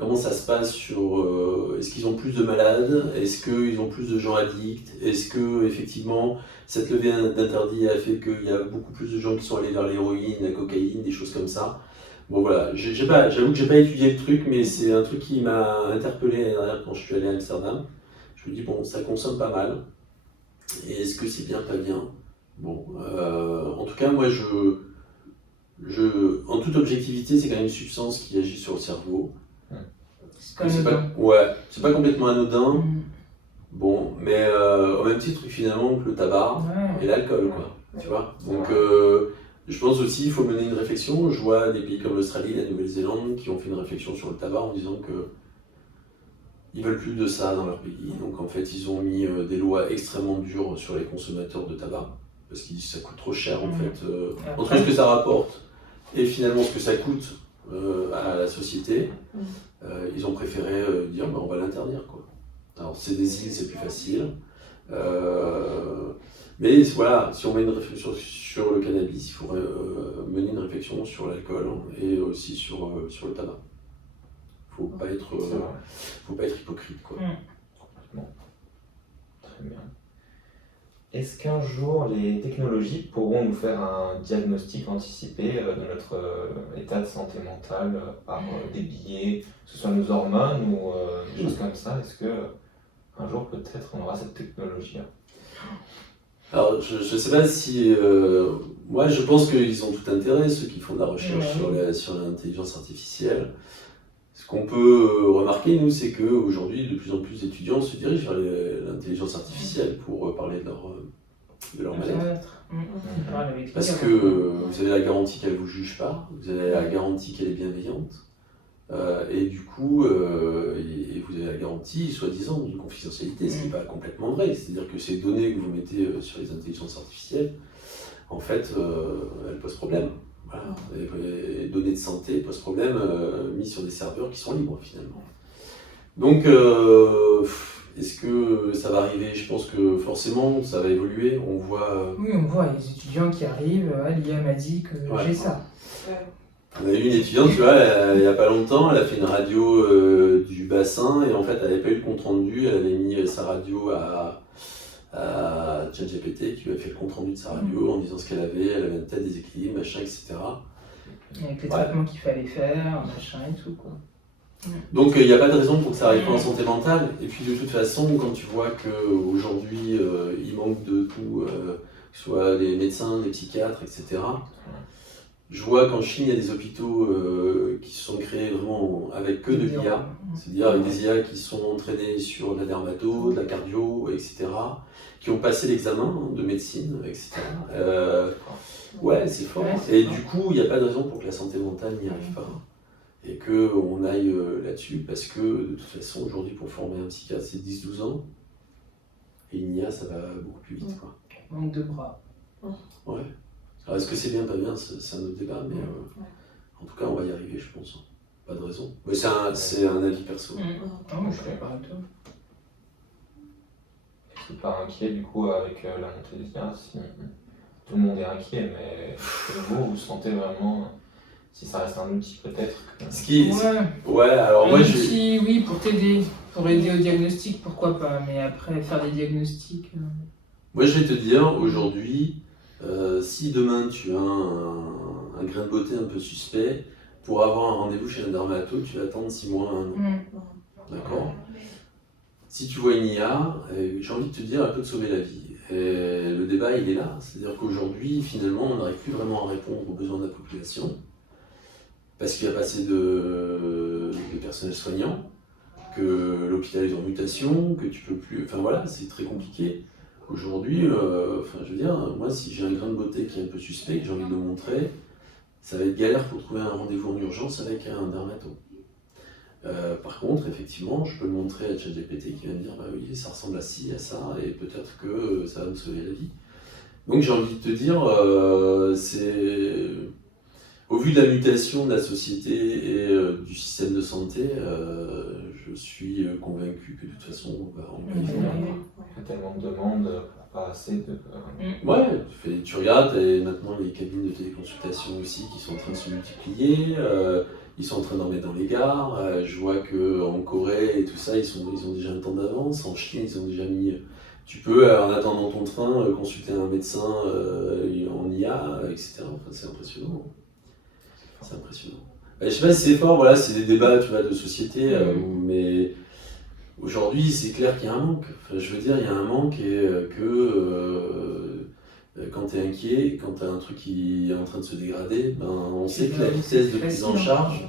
comment ça se passe sur... est-ce qu'ils ont plus de malades? Est-ce qu'ils ont plus de gens addicts? Est-ce que effectivement cette levée d'interdit a fait qu'il y a beaucoup plus de gens qui sont allés vers l'héroïne, la cocaïne, des choses comme ça? Bon voilà, j'avoue que j'ai pas étudié le truc, mais c'est un truc qui m'a interpellé l'année dernière quand je suis allé à Amsterdam. Je me dis ça consomme pas mal. Et est-ce que c'est bien, pas bien? Bon, en tout cas moi en toute objectivité, c'est quand même une substance qui agit sur le cerveau. C'est pas complètement anodin. Bon, mais au même titre finalement que le tabac et l'alcool, quoi. Tu vois. Donc, je pense aussi qu'il faut mener une réflexion. Je vois des pays comme l'Australie, la Nouvelle-Zélande qui ont fait une réflexion sur le tabac en disant que ils veulent plus de ça dans leur pays. Donc en fait, ils ont mis des lois extrêmement dures sur les consommateurs de tabac parce qu'ils disent que ça coûte trop cher en fait. Entre ce que ça rapporte et finalement ce que ça coûte à la société, ils ont préféré dire on va l'interdire, quoi. Alors c'est des îles, c'est plus facile. Mais voilà, si on met une réflexion sur le cannabis, il faudrait mener une réflexion sur l'alcool et aussi sur le tabac. Faut pas être hypocrite, quoi. Très bien. Est-ce qu'un jour les technologies pourront nous faire un diagnostic anticipé de notre état de santé mentale par des billets, que ce soit nos hormones ou des choses comme ça? Est-ce que un jour peut-être on aura cette technologie-là? Alors je sais pas si... moi je pense qu'ils ont tout intérêt, ceux qui font de la recherche sur l'intelligence artificielle. Ce qu'on peut remarquer, nous, c'est qu'aujourd'hui, de plus en plus d'étudiants se dirigent vers l'intelligence artificielle pour parler de leur mal-être. Parce que vous avez la garantie qu'elle ne vous juge pas, vous avez la garantie qu'elle est bienveillante, et du coup, et vous avez la garantie, soi-disant, d'une confidentialité, ce qui n'est pas complètement vrai. C'est-à-dire que ces données que vous mettez sur les intelligences artificielles, en fait, elles posent problème. Voilà. Les données de santé posent problème mises sur des serveurs qui sont libres finalement. Donc, est-ce que ça va arriver? Je pense que forcément ça va évoluer. On voit. Oui, on voit les étudiants qui arrivent. L'IA m'a dit que j'ai ça. On a eu une étudiante, tu vois, il n'y a pas longtemps, elle a fait une radio du bassin et en fait elle n'avait pas eu le compte rendu. Elle avait mis sa radio à ChatGPT qui lui a fait le compte rendu de sa radio en disant ce qu'elle avait un tel déséquilibre, machin, etc. Avec les traitements qu'il fallait faire, machin et tout, quoi. Donc il n'y a pas de raison pour que ça arrive pas en santé mentale. Et puis de toute façon, quand tu vois qu'aujourd'hui il manque de tout, que ce soit les médecins, les psychiatres, etc. Je vois qu'en Chine, il y a des hôpitaux qui se sont créés vraiment avec que de l'IA, c'est-à-dire avec des IA qui sont entraînés sur de la dermato, de la cardio, etc., qui ont passé l'examen de médecine, etc. Ouais, c'est fort. Et du coup, il n'y a pas de raison pour que la santé mentale n'y arrive pas et qu'on aille là-dessus, parce que de toute façon, aujourd'hui, pour former un psychiatre, c'est 10-12 ans, et une IA, ça va beaucoup plus vite, quoi. Manque de bras. Ouais. Alors, est-ce que c'est bien, pas bien, c'est un autre débat, mais en tout cas, on va y arriver, je pense. Pas de raison. Mais c'est un avis perso. Non, je suis d'accord avec toi. Je suis pas inquiet, du coup, avec la montée des IA, si tout le monde est inquiet, mais vous sentez vraiment, si ça reste un outil peut-être. Ouais, alors moi outil, oui, pour t'aider, pour aider au diagnostic, pourquoi pas, mais après, faire des diagnostics... Moi, je vais te dire, aujourd'hui, si demain tu as un grain de beauté un peu suspect, pour avoir un rendez-vous chez un dermato, tu vas attendre 6 mois, 1 an. D'accord? Si tu vois une IA, j'ai envie de te dire, elle peut te sauver la vie. Et le débat, il est là. C'est-à-dire qu'aujourd'hui, finalement, on n'arrive plus vraiment à répondre aux besoins de la population, parce qu'il n'y a pas assez de personnel soignant, que l'hôpital est en mutation, que tu peux plus... Enfin voilà, c'est très compliqué. Aujourd'hui, je veux dire, moi, si j'ai un grain de beauté qui est un peu suspect, que j'ai envie de le montrer, ça va être galère pour trouver un rendez-vous en urgence avec un dermato. Par contre, effectivement, je peux le montrer à ChatGPT qui va me dire bah oui, ça ressemble à ci, à ça, et peut-être que ça va me sauver la vie. Donc j'ai envie de te dire, c'est au vu de la mutation de la société et du système de santé, je suis convaincu que de toute façon, on va y venir. Il y a tellement de demandes, pas assez de... Ouais, tu regardes, et maintenant les cabines de téléconsultation aussi qui sont en train de se multiplier, ils sont en train d'en mettre dans les gares, je vois qu'en Corée et tout ça, ils ont déjà un temps d'avance, en Chine ils ont déjà mis... Tu peux, en attendant ton train, consulter un médecin en IA, etc. Enfin, c'est impressionnant. C'est impressionnant. Je sais pas si c'est fort, voilà, c'est des débats tu vois, de société, mais aujourd'hui c'est clair qu'il y a un manque. Enfin, je veux dire, il y a un manque et quand tu es inquiet, quand tu as un truc qui est en train de se dégrader, ben, on sait que la vitesse de prise en charge,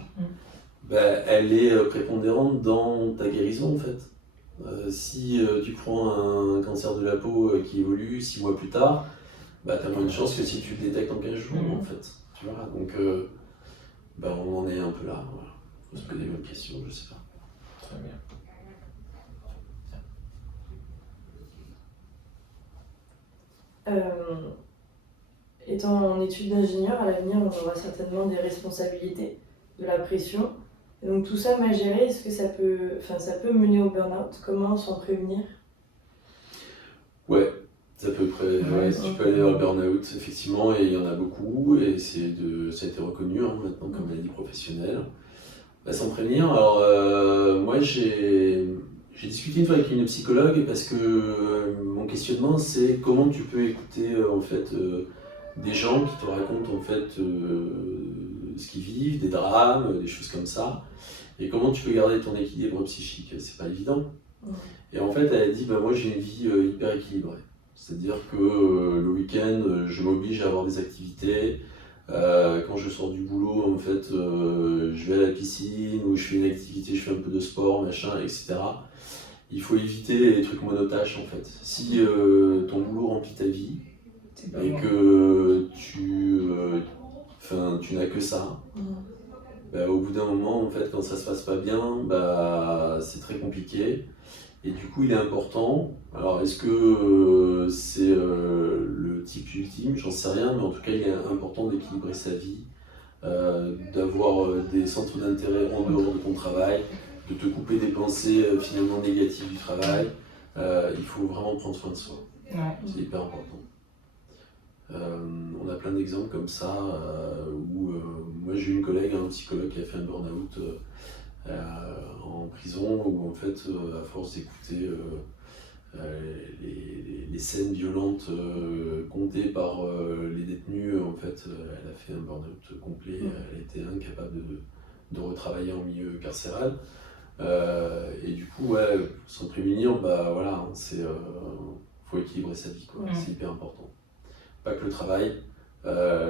ben, elle est prépondérante dans ta guérison en fait. Si tu prends un cancer de la peau qui évolue 6 mois plus tard, bah, tu as moins de chances que si tu le détectes en 15 jours en fait. Tu vois, donc bah, on en est un peu là. Voilà. Faut se poser des bonnes questions, je sais pas. Très bien. Étant en études d'ingénieur, à l'avenir, on aura certainement des responsabilités, de la pression. Et donc tout ça mal géré, est-ce que ça peut mener au burn-out? Comment s'en prévenir? Ouais, ça peut tu peux aller vers le burn-out, effectivement, et il y en a beaucoup, et ça a été reconnu maintenant comme maladie professionnelle. Bah, s'en prévenir, alors moi j'ai discuté une fois avec une psychologue parce que mon questionnement c'est comment tu peux écouter en fait des gens qui te racontent en fait ce qu'ils vivent, des drames, des choses comme ça, et comment tu peux garder ton équilibre psychique, c'est pas évident. Et en fait elle a dit bah, moi j'ai une vie hyper équilibrée, c'est-à-dire que le week-end je m'oblige à avoir des activités. Quand je sors du boulot, en fait, je vais à la piscine ou je fais une activité, je fais un peu de sport, machin, etc. Il faut éviter les trucs monotâches, en fait. Si ton boulot remplit ta vie et que tu n'as que ça, bah, au bout d'un moment, en fait, quand ça se passe pas bien, bah, c'est très compliqué. Et du coup, il est important, alors est-ce que c'est le type ultime, j'en sais rien, mais en tout cas, il est important d'équilibrer sa vie, d'avoir des centres d'intérêt en dehors de ton travail, de te couper des pensées finalement négatives du travail. Il faut vraiment prendre soin de soi, c'est hyper important. On a plein d'exemples comme ça, où moi j'ai eu une collègue, un psychologue qui a fait un burn-out, en prison où en fait à force d'écouter les scènes violentes contées par les détenus, en fait elle a fait un burn-out complet, elle était incapable de retravailler en milieu carcéral et du coup s'en prémunir, bah voilà, faut équilibrer sa vie quoi, c'est hyper important. Pas que le travail,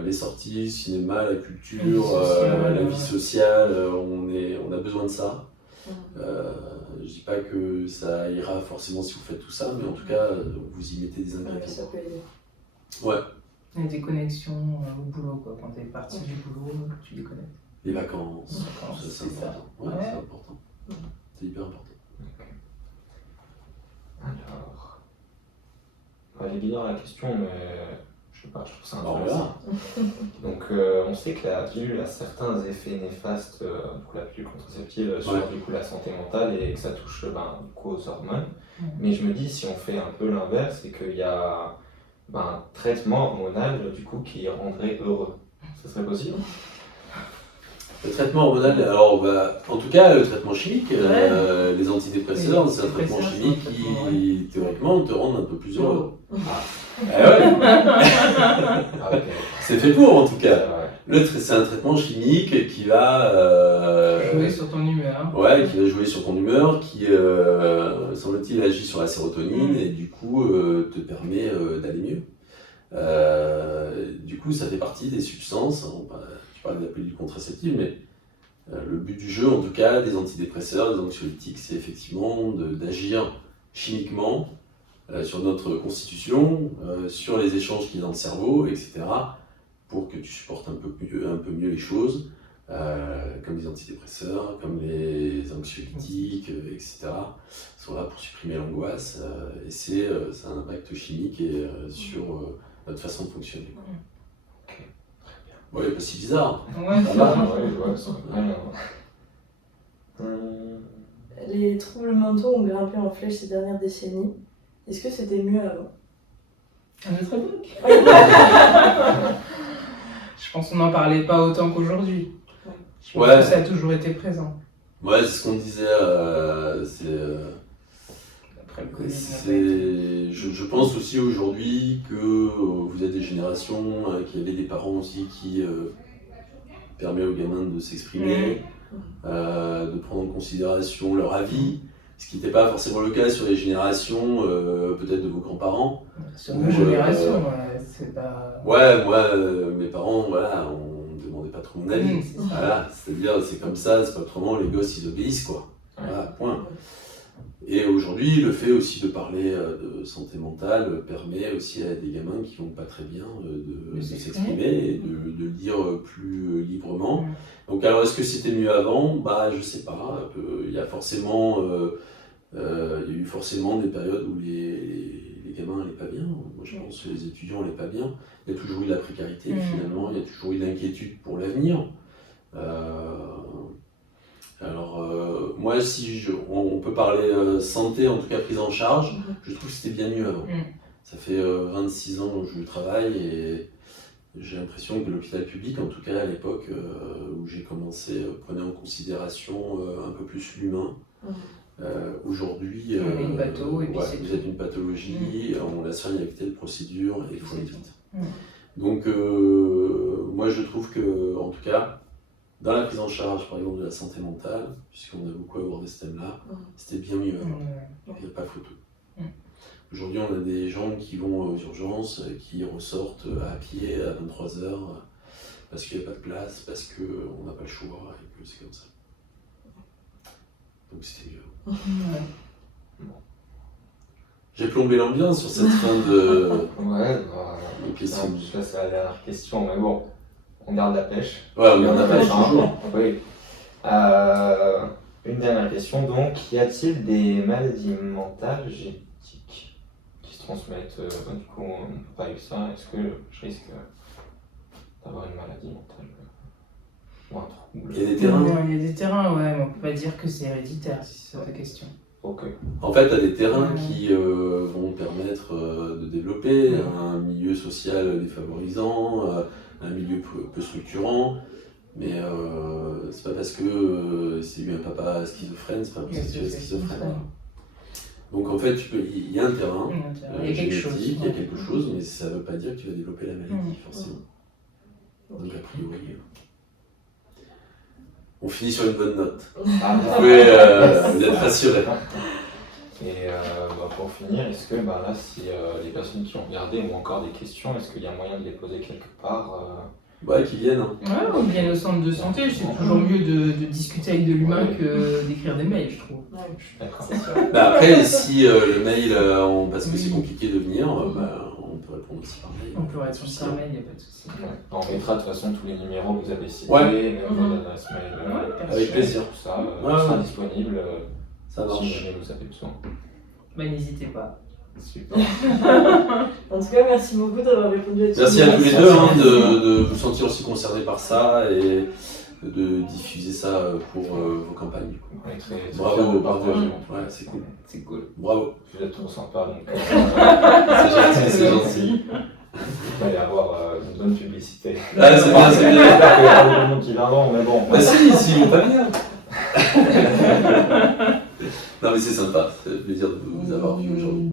les sorties, le cinéma, la culture, la vie sociale, on a besoin de ça. Je dis pas que ça ira forcément si vous faites tout ça, mais en tout cas, vous y mettez des ingrédients. Ça peut aider. Ouais. Il y a des connexions au boulot, quoi. Quand tu es parti du boulot, tu déconnectes. Les vacances, c'est important. Ouais, c'est important. C'est hyper important. Alors, j'ai dit dans la question, mais je sais pas, je trouve ça intéressant. Donc, on sait que la pilule a certains effets néfastes pour la pilule contraceptive sur du coup, la santé mentale et que ça touche du coup, aux hormones. Mais je me dis, si on fait un peu l'inverse, c'est qu'il y a un traitement hormonal du coup, qui rendrait heureux. Ça serait possible? Le traitement hormonal, alors en tout cas le traitement chimique, les antidépresseurs, c'est un traitement chimique qui théoriquement te rend un peu plus heureux. C'est fait pour en tout cas. C'est un traitement chimique qui va jouer sur ton humeur. Ouais, qui va jouer sur ton humeur, qui semble-t-il agit sur la sérotonine et du coup te permet d'aller mieux. Du coup, ça fait partie des substances. Tu parles de la pilule contraceptive, mais le but du jeu, en tout cas, des antidépresseurs, des anxiolytiques, c'est effectivement d'agir chimiquement sur notre constitution, sur les échanges qu'il y a dans le cerveau, etc., pour que tu supportes un peu mieux les choses, comme les antidépresseurs, comme les anxiolytiques, etc., sont là pour supprimer l'angoisse et c'est un impact chimique sur notre façon de fonctionner. Bon, il n'est pas si bizarre. Ouais, Ça va. Les troubles mentaux ont grimpé en flèche ces dernières décennies. Est-ce que c'était mieux avant? À notre époque. Je pense qu'on n'en parlait pas autant qu'aujourd'hui. Je pense que ça a toujours été présent. Ouais, c'est ce qu'on disait. Après le Covid. Je pense aussi aujourd'hui que vous êtes des générations qui avaient des parents aussi qui permettent aux gamins de s'exprimer, de prendre en considération leur avis, ce qui n'était pas forcément le cas sur les générations peut-être de vos grands-parents. Sur nos générations, c'est pas... Ouais, moi, mes parents, voilà, on ne demandait pas trop mon avis. Voilà, c'est-à-dire, c'est comme ça, c'est pas autrement, les gosses, ils obéissent, quoi. Voilà, point. Et aujourd'hui, le fait aussi de parler de santé mentale permet aussi à des gamins qui vont pas très bien de s'exprimer et de le dire plus librement. Donc alors, est-ce que c'était mieux avant? Bah, je sais pas. Il y a forcément, il y a eu forcément des périodes où les gamins n'allaient pas bien. Moi, je pense que les étudiants n'allaient pas bien. Il y a toujours eu de la précarité, finalement. Il y a toujours eu de l'inquiétude pour l'avenir. Alors, moi, si on peut parler santé, en tout cas prise en charge, je trouve que c'était bien mieux avant. Ça fait 26 ans que je travaille et j'ai l'impression que l'hôpital public, en tout cas à l'époque où j'ai commencé, prenait en considération un peu plus l'humain. Aujourd'hui, vous êtes une pathologie, on la soigne avec telle procédure et il faut aller vite. Donc, moi, je trouve que, en tout cas, dans la prise en charge, par exemple, de la santé mentale, puisqu'on a beaucoup abordé ce thème-là, c'était bien mieux avant. Il n'y a pas photo. Aujourd'hui, on a des gens qui vont aux urgences, qui ressortent à pied à 23h parce qu'il n'y a pas de place, parce qu'on n'a pas le choix et que c'est comme ça. Donc c'était mieux. J'ai plombé l'ambiance sur cette fin de question. Je passe à la dernière question, mais bon. On garde la pêche. Ouais, on garde la pêche toujours. Oui. Une dernière question donc, y a-t-il des maladies mentales génétiques qui se transmettent du coup, on ne peut pas avec ça. Est-ce que je risque d'avoir une maladie mentale ou un trouble? Il y a des terrains. Il y a des terrains, ouais, mais on ne peut pas dire que c'est héréditaire si c'est ça ta question. Ok. En fait, tu as des terrains qui vont permettre de développer un milieu social défavorisant, un milieu peu structurant, mais c'est pas parce que c'est eu un papa schizophrène, c'est pas parce que tu es schizophrène. Donc en fait, il y a un terrain, il y a quelque chose, il y a quelque chose, mais ça veut pas dire que tu vas développer la maladie, forcément. Donc a priori, on finit sur une bonne note. Vous pouvez être rassurés. Et pour finir, est-ce que là, si les personnes qui ont regardé ont encore des questions, est-ce qu'il y a moyen de les poser quelque part Qu'ils viennent. Ouais, on vient au centre de santé, c'est toujours mieux de discuter avec de l'humain que d'écrire des mails, je trouve. Ouais, je suis d'accord. Après, si le mail, parce que c'est compliqué de venir, on peut répondre aussi par mail. On peut répondre par mail, il n'y a pas de souci. On mettra de toute façon tous les numéros que vous avez cités, même votre adresse mail. Avec plaisir. Tout ça sera disponible ça marche. si jamais vous avez besoin. N'hésitez pas. Super. En tout cas, merci beaucoup d'avoir répondu à toutes Merci les à tous les questions. deux de vous sentir aussi concernés par ça et de diffuser ça pour vos campagnes. On est très Bravo, fiers bravo. partager. Ouais, c'est cool. C'est cool. Bravo. Vous êtes trop sympa, donc C'est gentil. Il va y avoir une bonne publicité. Ah, c'est bien, c'est bien. J'espère qu'il y a pas de monde qui viendront, mais bon. Bah si, ils vont pas bien. Non mais c'est sympa, c'est un plaisir de vous avoir vu aujourd'hui.